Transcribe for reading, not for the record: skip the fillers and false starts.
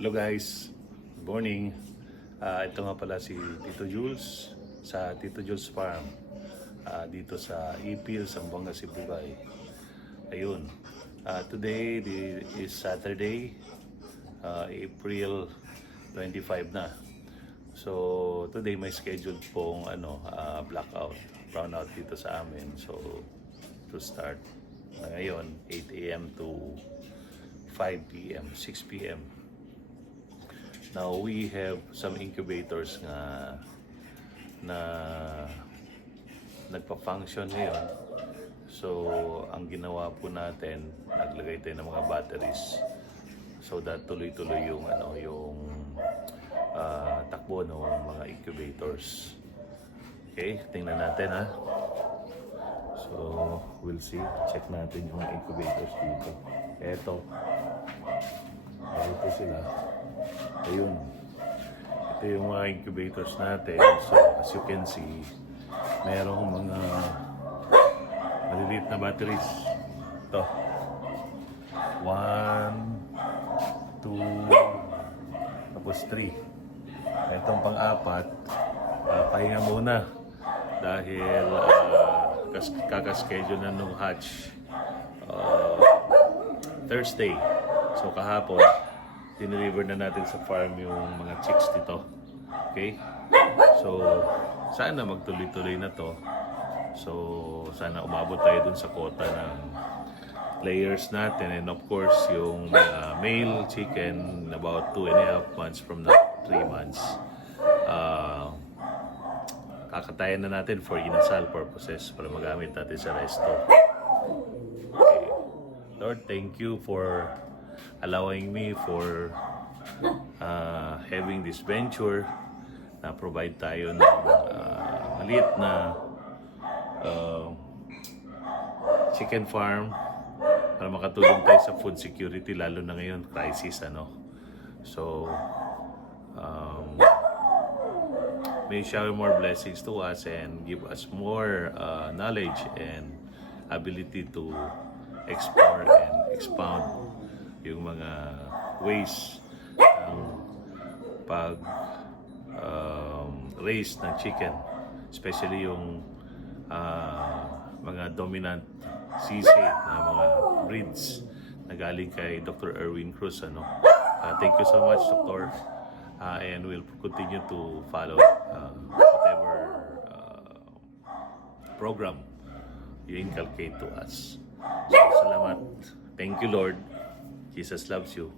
Hello guys, good morning. Ito nga pala si Tito Jules sa Tito Jules Farm dito sa Ipil, Zamboanga, Sibugay. Ayun, today is Saturday, April 25 na. So today may scheduled pong brownout dito sa amin. So to start na ngayon 8 a.m. to 5 p.m., 6 p.m. Now we have some incubators na nagpa-function ngayon. So ang ginawa po natin, naglagay tayo ng mga batteries so that tuloy-tuloy yung takbo ng mga incubators. Okay, tingnan natin ha. So we'll see, check natin yung mga incubators dito. Ito sila. Ayun. Ito yung mga incubators natin. So, as you can see, merong mga maliliit na batteries. Ito. 1, 2, tapos 3. Itong pang-apat, pahinga muna. Dahil kakaschedule na nung hatch Thursday. So, kahapon, dineliver na natin sa farm yung mga chicks dito. Okay? So, sana magtuloy-tuloy na to. So, sana umabot tayo dun sa quota ng layers natin. And of course, yung male chicken, about 2.5 months from now, 3 months. Kakatayan na natin for inasal purposes para magamit natin sa resto. Okay. Lord, thank you for allowing me for having this venture na provide tayo ng maliit na chicken farm para makatulong tayo sa food security, lalo na ngayon crisis so may shower more blessings to us and give us more knowledge and ability to explore and expound yung mga ways ng raise ng chicken, especially yung mga dominant CC na mga breeds na galing kay Dr. Erwin Cruz. Thank you so much, Dr. And we'll continue to follow whatever program you inculcate to us. So, salamat. Thank you, Lord. Jesus loves you.